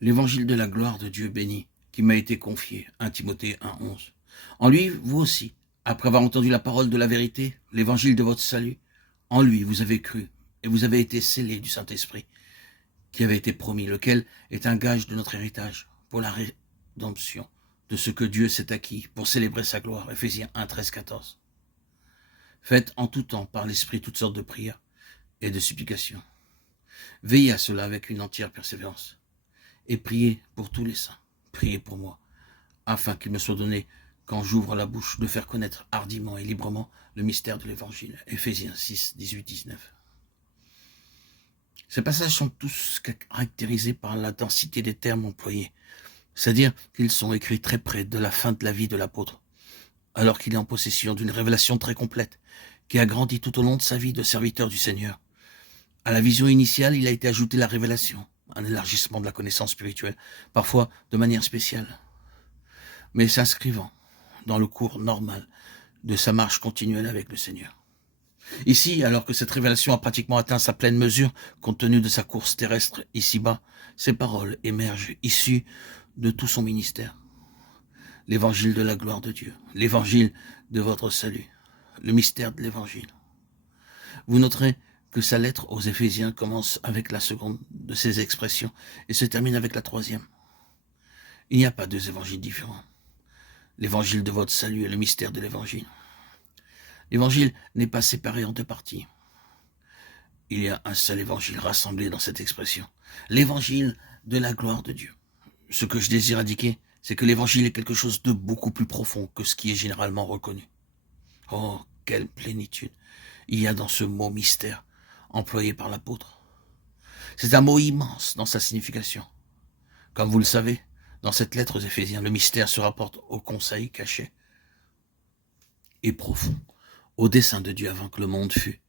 L'évangile de la gloire de Dieu béni, qui m'a été confié, 1 Timothée 1,11. En lui, vous aussi, après avoir entendu la parole de la vérité, l'évangile de votre salut, en lui vous avez cru, et vous avez été scellés du Saint-Esprit, qui avait été promis, lequel est un gage de notre héritage, pour la rédemption de ce que Dieu s'est acquis, pour célébrer sa gloire. Éphésiens 1, 13, 14. Faites en tout temps par l'Esprit toutes sortes de prières et de supplications. Veillez à cela avec une entière persévérance. Et priez pour tous les saints, priez pour moi, afin qu'il me soit donné, quand j'ouvre la bouche, de faire connaître hardiment et librement le mystère de l'Évangile. Éphésiens 6, 18, 19. Ces passages sont tous caractérisés par la densité des termes employés, c'est-à-dire qu'ils sont écrits très près de la fin de la vie de l'apôtre, alors qu'il est en possession d'une révélation très complète, qui a grandi tout au long de sa vie de serviteur du Seigneur. À la vision initiale, il a été ajouté la révélation, un élargissement de la connaissance spirituelle, parfois de manière spéciale, mais s'inscrivant dans le cours normal de sa marche continuelle avec le Seigneur. Ici, alors que cette révélation a pratiquement atteint sa pleine mesure, compte tenu de sa course terrestre ici-bas, ces paroles émergent issues de tout son ministère. L'évangile de la gloire de Dieu, l'évangile de votre salut, le mystère de l'évangile. Vous noterez que sa lettre aux Éphésiens commence avec la seconde de ces expressions et se termine avec la troisième. Il n'y a pas deux évangiles différents. L'évangile de votre salut et le mystère de l'évangile. L'évangile n'est pas séparé en deux parties. Il y a un seul évangile rassemblé dans cette expression. L'évangile de la gloire de Dieu. Ce que je désire indiquer, c'est que l'évangile est quelque chose de beaucoup plus profond que ce qui est généralement reconnu. Oh, quelle plénitude il y a dans ce mot mystère employé par l'apôtre. C'est un mot immense dans sa signification. Comme vous le savez, dans cette lettre aux Éphésiens, le mystère se rapporte au conseil caché et profond, au dessein de Dieu avant que le monde fût.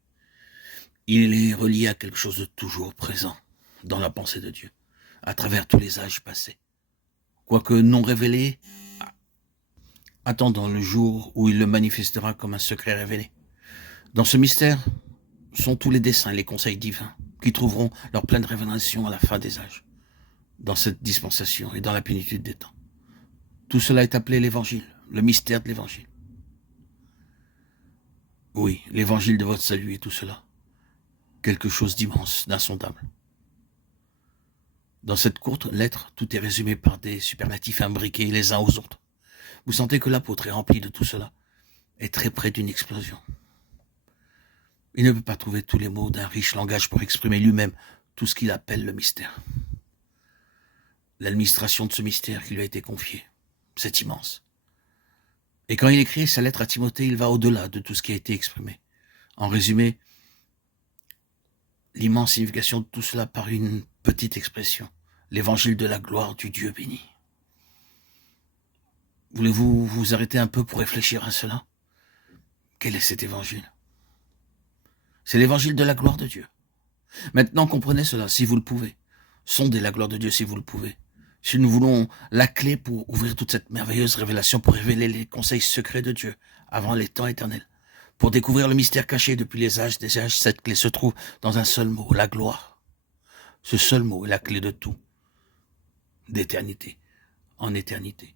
Il est relié à quelque chose de toujours présent dans la pensée de Dieu, à travers tous les âges passés. Quoique non révélé, attendant le jour où il le manifestera comme un secret révélé. Dans ce mystère sont tous les desseins et les conseils divins qui trouveront leur pleine révélation à la fin des âges, dans cette dispensation et dans la plénitude des temps. Tout cela est appelé l'évangile, le mystère de l'évangile. Oui, l'évangile de votre salut est tout cela. Quelque chose d'immense, d'insondable. Dans cette courte lettre, tout est résumé par des superlatifs imbriqués les uns aux autres. Vous sentez que l'apôtre est rempli de tout cela, est très près d'une explosion. Il ne peut pas trouver tous les mots d'un riche langage pour exprimer lui-même tout ce qu'il appelle le mystère. L'administration de ce mystère qui lui a été confié, c'est immense. Et quand il écrit sa lettre à Timothée, il va au-delà de tout ce qui a été exprimé. En résumé, l'immense signification de tout cela par une petite expression, l'évangile de la gloire du Dieu béni. Voulez-vous vous arrêter un peu pour réfléchir à cela? Quel est cet évangile? C'est l'évangile de la gloire de Dieu. Maintenant, comprenez cela, si vous le pouvez. Sondez la gloire de Dieu si vous le pouvez. Si nous voulons la clé pour ouvrir toute cette merveilleuse révélation, pour révéler les conseils secrets de Dieu avant les temps éternels, pour découvrir le mystère caché depuis les âges des âges, cette clé se trouve dans un seul mot, la gloire. Ce seul mot est la clé de tout, d'éternité en éternité.